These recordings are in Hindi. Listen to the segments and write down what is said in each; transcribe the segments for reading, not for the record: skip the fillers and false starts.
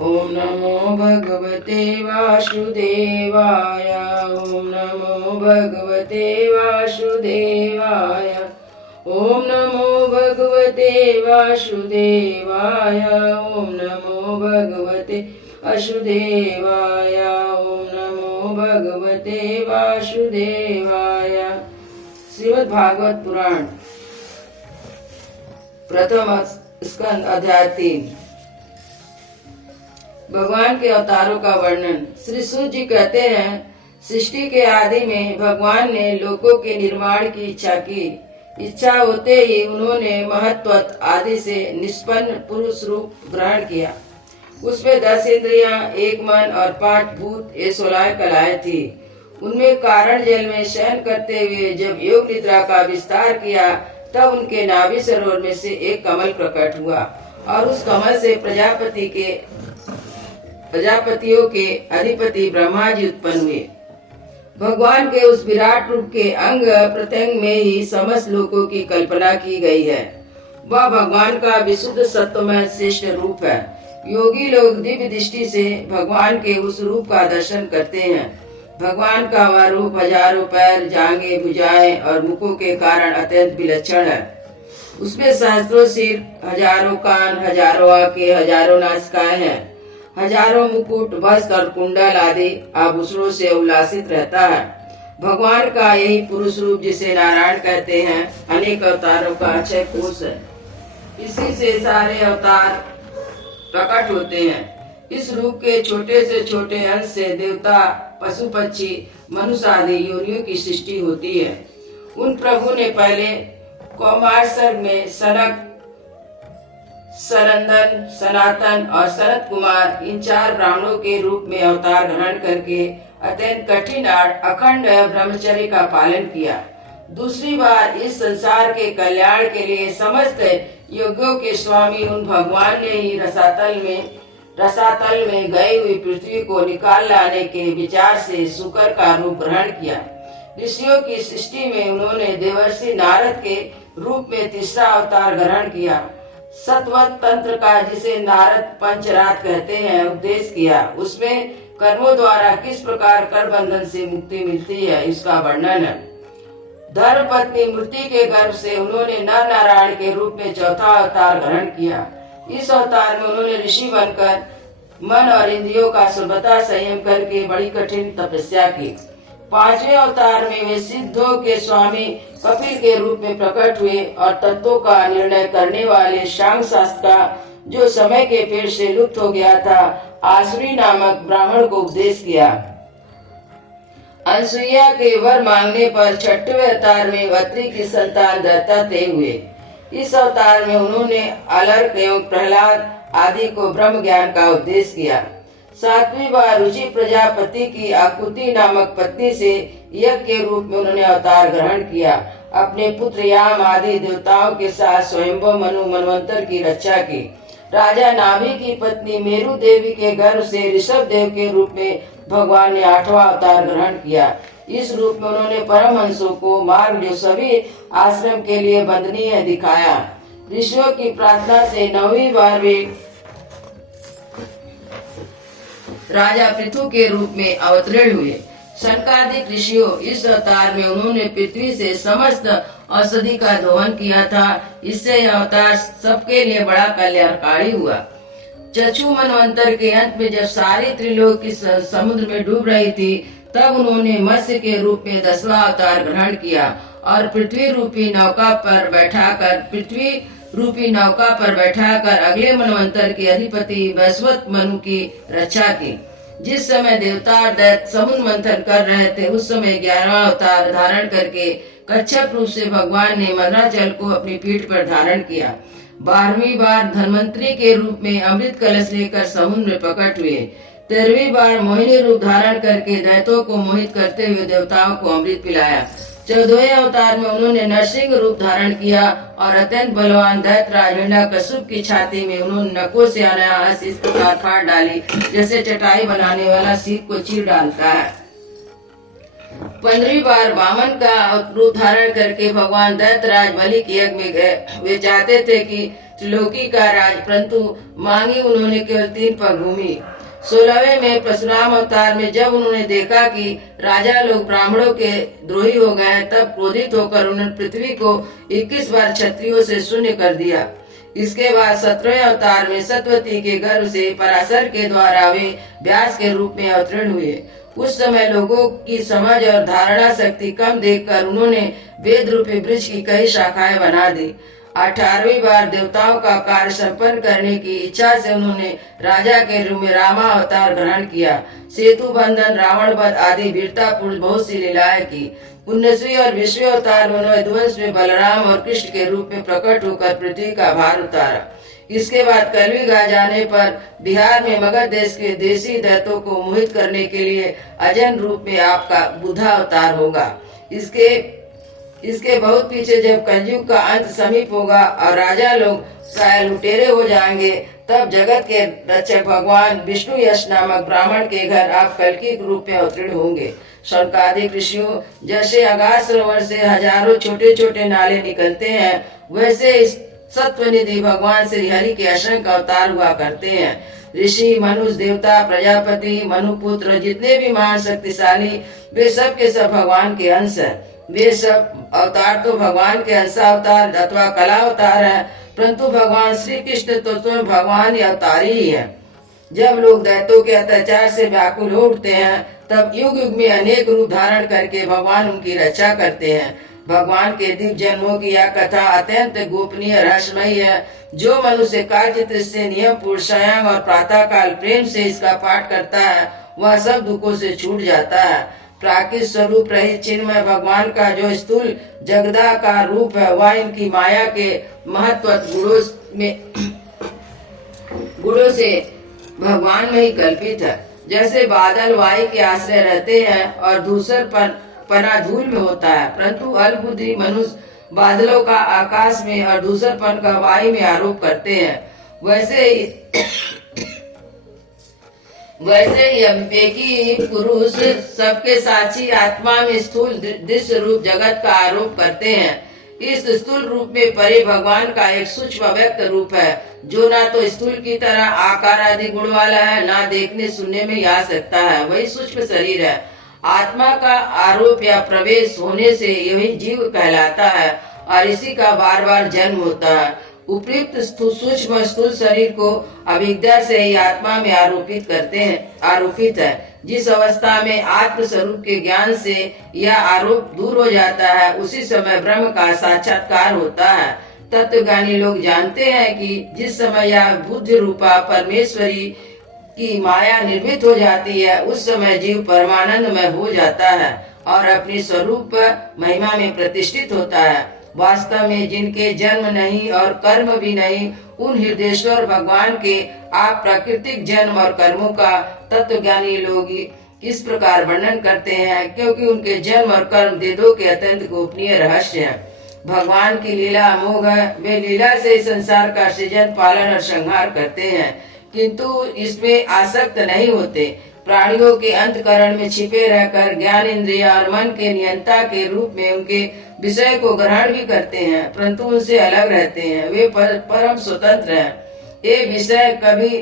ओम नमो भगवते वासुदेवाय। ओम नमो भगवते वासुदेवाय। ओम नमो भगवते वासुदेवाय। ओम नमो भगवते वासुदेवाय। ओम नमो भगवते वासुदेवाय। श्रीमद् भागवत पुराण प्रथम स्कंद अध्याय 3। भगवान के अवतारों का वर्णन। श्री सूत जी कहते हैं, सृष्टि के आदि में भगवान ने लोकों के निर्माण की इच्छा की। इच्छा होते ही उन्होंने महत्त्व आदि से निष्पन्न पुरुष रूप ग्रहण किया। उसमें 10 इंद्रियां, 1 मन और 5 भूत, ये 16 कलाएं थी। उनमें कारण जल में शयन करते हुए जब योग निद्रा का विस्तार किया, तब उनके नाभि सरोवर में से एक कमल प्रकट हुआ और उस कमल से प्रजापतियों के अधिपति ब्रह्मा जी उत्पन्न हुए। भगवान के उस विराट रूप के अंग प्रत्यंग में ही समस्त लोकों की कल्पना की गई है। वह भगवान का विशुद्ध सत्वमय श्रेष्ठ रूप है। योगी लोग दिव्य दृष्टि से भगवान के उस रूप का दर्शन करते हैं। भगवान का वह रूप हजारों पैर, जांघें, भुजाएं और मुखों के कारण अत्यंत विलक्षण है। उसमें सहस्त्रों सिर, हजारों कान, हजारों आंखें, हजारों नासिकाएं हैं। हजारों मुकुट, वस्त्र और कुंडल आदि आभूषणों से उल्लासित रहता है। भगवान का यही पुरुष रूप, जिसे नारायण कहते हैं, अनेक अवतारों का अक्षय कोश है। इसी से सारे अवतार प्रकट होते हैं। इस रूप के छोटे से छोटे अंश से देवता, पशु पक्षी, मनुष्य आदि योनियों की सृष्टि होती है। उन प्रभु ने पहले कौमार सर्ग में सनक, सनंदन, सनातन और सनत कुमार, इन 4 ब्राह्मणों के रूप में अवतार ग्रहण करके अत्यंत कठिन अखंड ब्रह्मचर्य का पालन किया। दूसरी बार इस संसार के कल्याण के लिए समस्त योगियों के स्वामी उन भगवान ने ही रसातल में गई हुई पृथ्वी को निकाल लाने के विचार से शुकर का रूप ग्रहण किया। ऋषियों की सृष्टि में उन्होंने देवर्षि नारद के रूप में तीसरा अवतार ग्रहण किया। सतवत तंत्र का, जिसे नारद पंचरात कहते हैं, उपदेश किया। उसमें कर्मों द्वारा किस प्रकार कर बंधन से मुक्ति मिलती है, इसका वर्णन है। धर्म पत्नी मूर्ति के गर्भ से उन्होंने नर नारायण के रूप में चौथा अवतार ग्रहण किया। इस अवतार में उन्होंने ऋषि बनकर मन और इंद्रियों का सर्वथा संयम करके बड़ी कठिन तपस्या की। 5वें अवतार में वे सिद्धों के स्वामी कपिल के रूप में प्रकट हुए और तत्वों का निर्णय करने वाले शांग शास्त्र का, जो समय के पेड़ से लुप्त हो गया था, आसुरी नामक ब्राह्मण को उपदेश किया। अनसुईया के वर मांगने पर 6वें अवतार में अत्रि की संतान दत्तात्रेय हुए। इस अवतार में उन्होंने अलर्क एवं प्रहलाद आदि को ब्रह्म ज्ञान का उपदेश किया। 7वीं बार रुचि प्रजापति की आकुति नामक पत्नी से यज्ञ के रूप में उन्होंने अवतार ग्रहण किया। अपने पुत्र याम आदि देवताओं के साथ स्वयंभू मनु मनवंतर की रक्षा की। राजा नाभि की पत्नी मेरु देवी के गर्भ से ऋषभ देव के रूप में भगवान ने 8वां अवतार ग्रहण किया। इस रूप में उन्होंने परमहंसों को मार्ग, जो सभी आश्रम के लिए वंदनीय है, दिखाया। ऋषियों की प्रार्थना से 9वीं बार वे राजा पृथु के रूप में अवतरण हुए। शनकादिक ऋषियों, इस अवतार में उन्होंने पृथ्वी से समस्त औषधि का दोहन किया था। इससे यह अवतार सबके लिए बड़ा कल्याणकारी हुआ। चक्षु मनवंतर के अंत में जब सारी त्रिलोकी समुद्र में डूब रही थी, तब उन्होंने मत्स्य के रूप में 10वां अवतार ग्रहण किया और पृथ्वी रूपी नौका पर बैठाकर अगले मनवंतर के अधिपति वैश्वत मनु की रक्षा की। जिस समय देवता और दैत्य समुद्र मंथन कर रहे थे, उस समय 11वां अवतार धारण करके कच्छप रूप से भगवान ने मंदराचल को अपनी पीठ पर धारण किया। 12वीं बार धन्वंतरी के रूप में अमृत कलश लेकर समुद्र में प्रकट हुए। 13वीं बार मोहिनी रूप धारण करके दैत्यों को मोहित करते हुए देवताओं को अमृत पिलाया। 14वें अवतार में उन्होंने नरसिंह रूप धारण किया और अत्यंत बलवान दैत्यराज हिरण्यकश्यप की छाती में उन्होंने नकों से अनायास इस प्रकार फाड़ डाली, जैसे चटाई बनाने वाला सीप को चीर डालता है। 15वीं बार वामन का रूप धारण करके भगवान दैत्यराज बलि के यज्ञ में गए। वे चाहते थे कि त्रिलोकी का राज, परंतु मांगी उन्होंने केवल 3 पग भूमि। 16वें में परशुराम अवतार में जब उन्होंने देखा कि राजा लोग ब्राह्मणों के द्रोही हो गए हैं, तब क्रोधित होकर उन्होंने पृथ्वी को 21 बार क्षत्रियों से शून्य कर दिया। इसके बाद 17वें अवतार में सतवती के गर्भ से पराशर के द्वारा वे व्यास के रूप में अवतीर्ण हुए। उस समय लोगों की समझ और धारणा शक्ति कम देखकर उन्होंने वेद रूपी वृक्ष की कई शाखाएं बना दी। 18वीं बार देवताओं का कार्य संपन्न करने की इच्छा से उन्होंने राजा के रूप में रामा अवतार ग्रहण किया। सेतु बंधन, रावण वध आदि वीरतापूर्ण बहुत सी लीलाएं की। 19वीं और 20वें अवतार में उन्होंने ध्वंस में बलराम और कृष्ण के रूप में प्रकट होकर पृथ्वी का भार उतारा। इसके बाद कलयुग आ जाने पर बिहार में मगध देश के देशी दैत्यों को मोहित करने के लिए अजन रूप में आपका बुद्धा अवतार होगा। इसके बहुत पीछे जब कलयुग का अंत समीप होगा और राजा लोग प्राय लुटेरे हो जाएंगे, तब जगत के रक्षक भगवान विष्णु यश नामक ब्राह्मण के घर आप कल्कि रूप में अवतीर्ण होंगे। शौनकादिक ऋषियों जैसे अगाध सरोवर से हजारों छोटे छोटे नाले निकलते हैं, वैसे इस सत्वनिधि भगवान श्री हरि के असंख्य अवतार हुआ करते हैं। ऋषि, मनुष्य, देवता, प्रजापति, मनुपुत्र, जितने भी महान शक्तिशाली, वे सब के सब भगवान के अंश हैं। वे सब अवतार तो भगवान के अंशावतार अथवा कला अवतार है, परंतु भगवान श्री कृष्ण तो स्वयं भगवान ही अवतारी ही है। जब लोग दैत्यों के अत्याचार से व्याकुल हो उठते हैं, तब युग युग में अनेक रूप धारण करके भगवान उनकी रक्षा करते हैं। भगवान के दिव्य जन्मों की यह कथा अत्यंत गोपनीय रहस्यमयी है। जो मनुष्य कार्यचित्र से नियम पूर्व सायं और प्रातः काल प्रेम से इसका पाठ करता है, वह सब दुखों से छूट जाता है। प्राकृत स्वरूप रहित चिन्मय भगवान का जो स्थूल जगदाकार रूप है, वह इनकी माया के महत्व गुणों से भगवान में ही कल्पित है। जैसे बादल वायु के आश्रय रहते हैं और दूसर पना धूल में होता है, परंतु अल्पबुद्धि मनुष्य बादलों का आकाश में और दूसरपन का वायु में आरोप करते हैं। वैसे ही अविवेकी पुरुष सबके साक्षी आत्मा में स्थूल दृश्य रूप जगत का आरोप करते हैं। इस स्थूल रूप में परे भगवान का एक सूक्ष्म व्यक्त रूप है, जो ना तो स्थूल की तरह आकार आदि गुण वाला है, ना देखने सुनने में आ सकता है। वही सूक्ष्म शरीर है। आत्मा का आरोप या प्रवेश होने से यही जीव कहलाता है और इसी का बार बार जन्म होता है। उपयुक्त सूक्ष्म स्थूल शरीर को अविद्या से ही आत्मा में आरोपित है। जिस अवस्था में आत्म स्वरूप के ज्ञान से यह आरोप दूर हो जाता है, उसी समय ब्रह्म का साक्षात्कार होता है। तत्वज्ञानी लोग जानते हैं कि जिस समय यह बुद्धि रूपा परमेश्वरी की माया निर्मित हो जाती है, उस समय जीव परमानंद में हो जाता है और अपनी स्वरूप महिमा में प्रतिष्ठित होता है। वास्तव में जिनके जन्म नहीं और कर्म भी नहीं, उन हृदयेश्वर भगवान के आप प्राकृतिक जन्म और कर्मों का तत्वज्ञानी लोग इस प्रकार वर्णन करते हैं, क्योंकि उनके जन्म और कर्म वेदों के अत्यंत गोपनीय रहस्य है। भगवान की लीला अमोघ है। वे लीला से संसार का सृजन, पालन और संहार करते हैं, किंतु इसमें आसक्त नहीं होते। प्राणियों के अंतकरण में छिपे रहकर ज्ञान इंद्रिय और मन के नियंता के रूप में उनके विषय को ग्रहण भी करते हैं, परंतु उनसे अलग रहते हैं। वे परम स्वतंत्र हैं। ये विषय कभी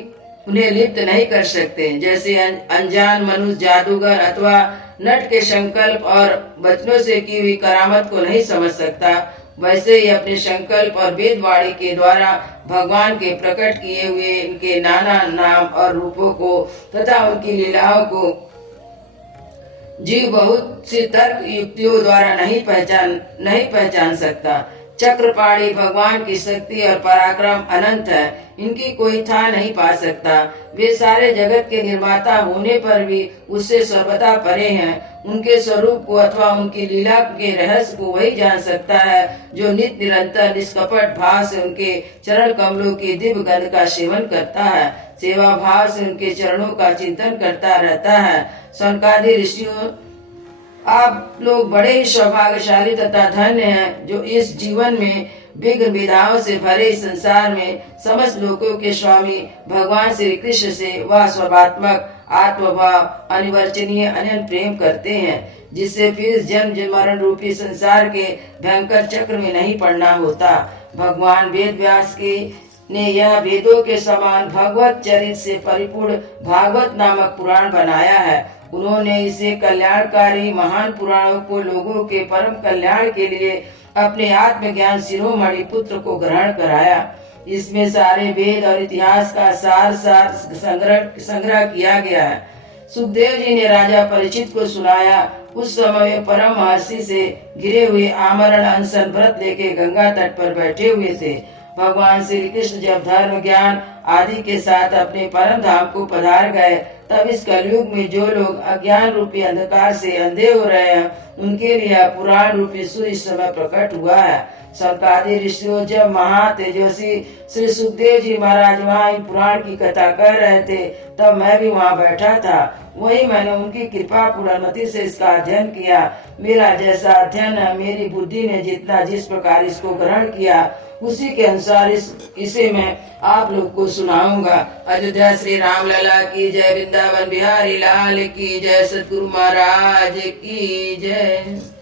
उन्हें लिप्त नहीं कर सकते। जैसे अनजान मनुष्य जादूगर अथवा नट के संकल्प और वचनों से की हुई करामत को नहीं समझ सकता, वैसे ही अपने संकल्प और वेदवाणी के द्वारा भगवान के प्रकट किए हुए इनके नाना नाम और रूपों को तथा उनकी लीलाओं को जीव बहुत सी तर्क युक्तियों द्वारा नहीं पहचान सकता। चक्रपाणी भगवान की शक्ति और पराक्रम अनंत है, इनकी कोई था नहीं पा सकता। वे सारे जगत के निर्माता होने पर भी उससे सर्वथा परे हैं। उनके स्वरूप को अथवा उनकी लीला के रहस्य को वही जान सकता है जो नित्य निरंतर निष्कपट भाव से उनके चरण कमलों की दिव्य गंध का सेवन करता है, सेवा भाव से उनके चरणों का चिंतन करता रहता है। शौनकादि ऋषियों, आप लोग बड़े ही सौभाग्यशाली तथा धन्य हैं, जो इस जीवन में विघ्न विधाओं से भरे संसार में समस्त लोकों के स्वामी भगवान श्री कृष्ण से वह सर्वात्मक आत्मभाव अनिवर्चनीय अनंत प्रेम करते हैं, जिससे फिर जन्म मरण रूपी संसार के भयंकर चक्र में नहीं पड़ना होता। भगवान वेद व्यास की ने यह वेदों के समान भगवत चरित से परिपूर्ण भागवत नामक पुराण बनाया है। उन्होंने इसे कल्याणकारी महान पुराणों को लोगों के परम कल्याण के लिए अपने आत्मज्ञान शिरोमणि पुत्र को ग्रहण कराया। इसमें सारे वेद और इतिहास का सार संग्रह किया गया है। सुखदेव जी ने राजा परीक्षित को सुनाया। उस समय परम महर्षि से घिरे हुए आमरण अनशन व्रत लेके गंगा तट पर बैठे हुए थे। भगवान श्री कृष्ण जब धर्म ज्ञान आदि के साथ अपने परम धाम को पधार गए, तब इस कलयुग में जो लोग अज्ञान रूपी अंधकार से अंधे हो रहे हैं, उनके लिए पुराण रूपी सूर्य इस समय प्रकट हुआ है। सनकादि ऋषियों जब महा तेजस्वी श्री सुखदेव जी महाराज वहाँ पुराण की कथा कह रहे थे, तब मैं भी वहाँ बैठा था। वही मैंने उनकी कृपा पूर्णमति से इसका अध्ययन किया। मेरा जैसा अध्ययन है, मेरी बुद्धि ने जिस प्रकार इसको ग्रहण किया, उसी के अनुसार इसे मैं आप लोग को सुनाऊंगा। अयोध्या श्री राम लला की जय, वृंदावन बिहारी लाल की जय, सतगुरु महाराज की जय।